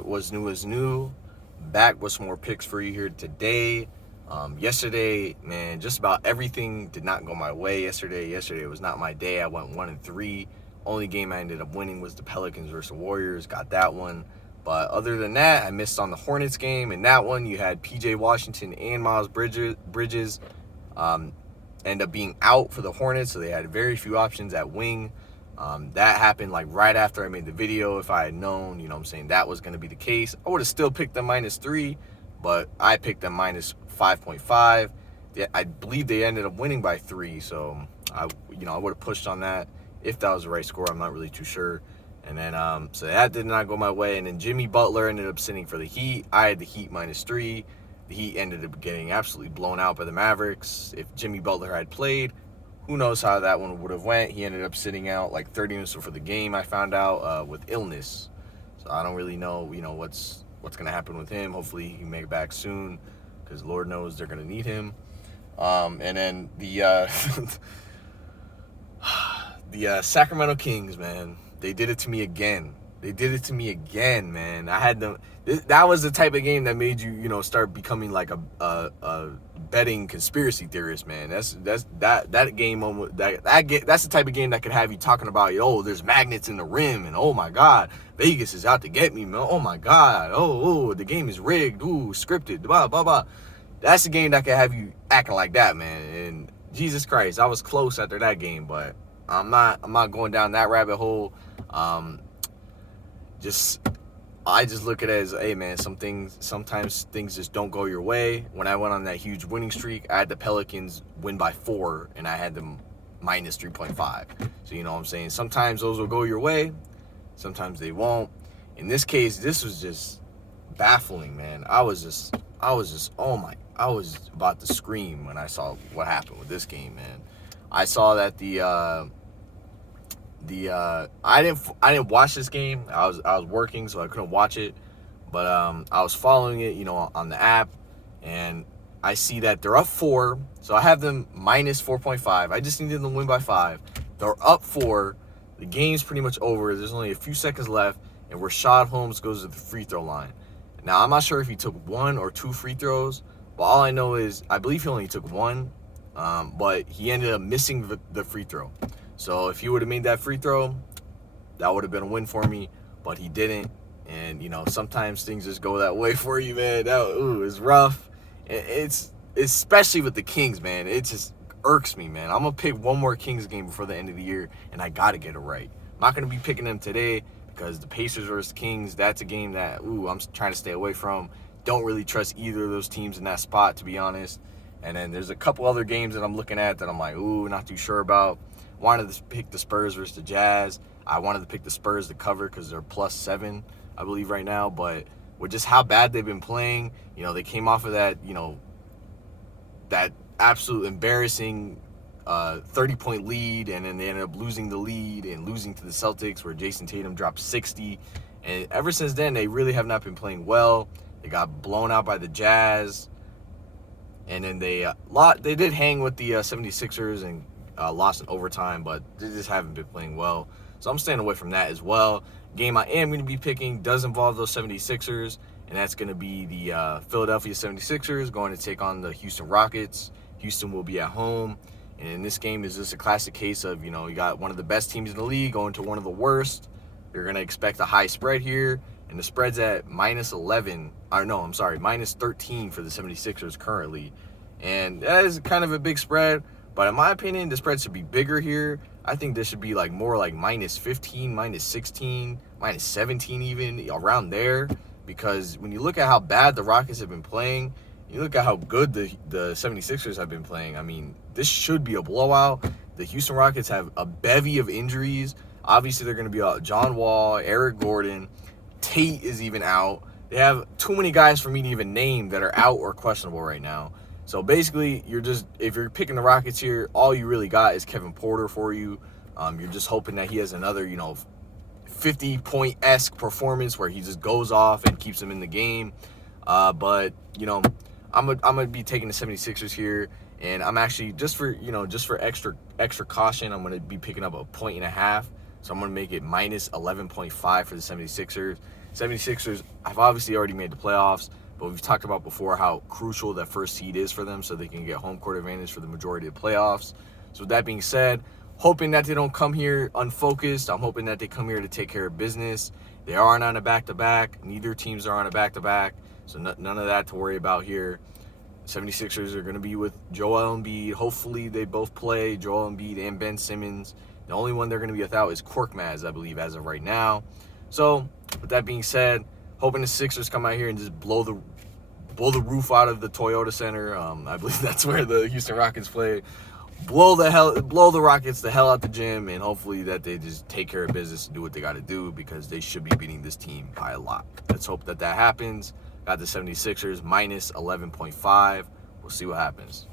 Was new is new. Back with some more picks for you here today. Yesterday, man, just about everything did not go my way yesterday. Yesterday was not my day. I went 1-3. Only game I ended up winning was the Pelicans versus Warriors. Got that one. But other than that, I missed on the Hornets game. In that one, you had PJ Washington and Miles Bridges end up being out for the Hornets, so they had very few options at wing. That happened like right after I made the video. If I had known, that was going to be the case, I would have still picked them -3, but I picked them -5.5. I believe they ended up winning by 3, so I would have pushed on that if that was the right score. I'm not really too sure. And then, so that did not go my way. And then Jimmy Butler ended up sitting for the Heat. I had the Heat -3. The Heat ended up getting absolutely blown out by the Mavericks. If Jimmy Butler had played, who knows how that one would have went. He ended up sitting out like 30 minutes before the game, I found out, with illness. So I don't really know, what's going to happen with him. Hopefully he can make it back soon, because Lord knows they're going to need him. And then the the Sacramento Kings, man, they did it to me again. Man. I had them. That was the type of game that made you, start becoming like a betting conspiracy theorist, man. That's that game moment. That's the type of game that could have you talking about, there's magnets in the rim, and oh my God, Vegas is out to get me, man. Oh my God, the game is rigged, scripted, blah blah blah. That's the game that could have you acting like that, man. And Jesus Christ, I was close after that game, but I'm not going down that rabbit hole. I just look at it as, hey man, sometimes things just don't go your way. When I went on that huge winning streak, I had the Pelicans win by 4, and I had them -3.5. So you know what I'm saying? Sometimes those will go your way, sometimes they won't. In this case, this was just baffling, man. I was about to scream when I saw what happened with this game, man. I saw that I didn't watch this game. I was working, so I couldn't watch it. But I was following it, on the app, and I see that they're up 4. So I have them -4.5. I just needed them to win by 5. They're up 4. The game's pretty much over. There's only a few seconds left, and Rashad Holmes goes to the free throw line. Now I'm not sure if he took 1 or 2 free throws, but all I know is I believe he only took 1. But he ended up missing the free throw. So if he would have made that free throw, that would have been a win for me, but he didn't. And, sometimes things just go that way for you, man. It's rough. It's especially with the Kings, man. It just irks me, man. I'm going to pick one more Kings game before the end of the year, and I got to get it right. I'm not going to be picking them today because the Pacers versus Kings, that's a game that, I'm trying to stay away from. Don't really trust either of those teams in that spot, to be honest. And then there's a couple other games that I'm looking at that I'm like, not too sure about. Wanted to pick the Spurs versus the Jazz. I wanted to pick the Spurs to cover because they're +7, I believe, right now. But with just how bad they've been playing, they came off of that, that absolute embarrassing 30-point lead, and then they ended up losing the lead and losing to the Celtics, where Jason Tatum dropped 60. And ever since then, they really have not been playing well. They got blown out by the Jazz. And then they did hang with the 76ers and lost in overtime, but they just haven't been playing well. So I'm staying away from that as well. Game I am going to be picking does involve those 76ers, and that's going to be the Philadelphia 76ers going to take on the Houston Rockets. Houston will be at home, and in this game is just a classic case of, you got one of the best teams in the league going to one of the worst. You're going to expect a high spread here, and the spread's at -13 for the 76ers currently. And that is kind of a big spread. But in my opinion, the spread should be bigger here. I think this should be more like -15, -16, -17 even, around there. Because when you look at how bad the Rockets have been playing, you look at how good the 76ers have been playing, I mean, this should be a blowout. The Houston Rockets have a bevy of injuries. Obviously, they're going to be out John Wall, Eric Gordon. Tate is even out. They have too many guys for me to even name that are out or questionable right now. So basically, if you're picking the Rockets here, all you really got is Kevin Porter for you. You're just hoping that he has another, 50-point-esque performance where he just goes off and keeps them in the game. But I'm gonna be taking the 76ers here, and I'm actually just for extra caution, I'm gonna be picking up a 1.5. So I'm gonna make it -11.5 for the 76ers. 76ers have obviously already made the playoffs, but we've talked about before how crucial that first seed is for them so they can get home court advantage for the majority of the playoffs. So with that being said, hoping that they don't come here unfocused. I'm hoping that they come here to take care of business. They aren't on a back-to-back. Neither teams are on a back-to-back, so none of that to worry about here. 76ers are going to be with Joel Embiid. Hopefully they both play, Joel Embiid and Ben Simmons. The only one they're going to be without is Korkmaz, I believe, as of right now. So, with that being said, hoping the Sixers come out here and just blow the roof out of the Toyota Center. I believe that's where the Houston Rockets play. Blow the Rockets the hell out the gym, and hopefully that they just take care of business and do what they got to do, because they should be beating this team by a lot. Let's hope that happens. Got the 76ers minus 11.5. We'll see what happens.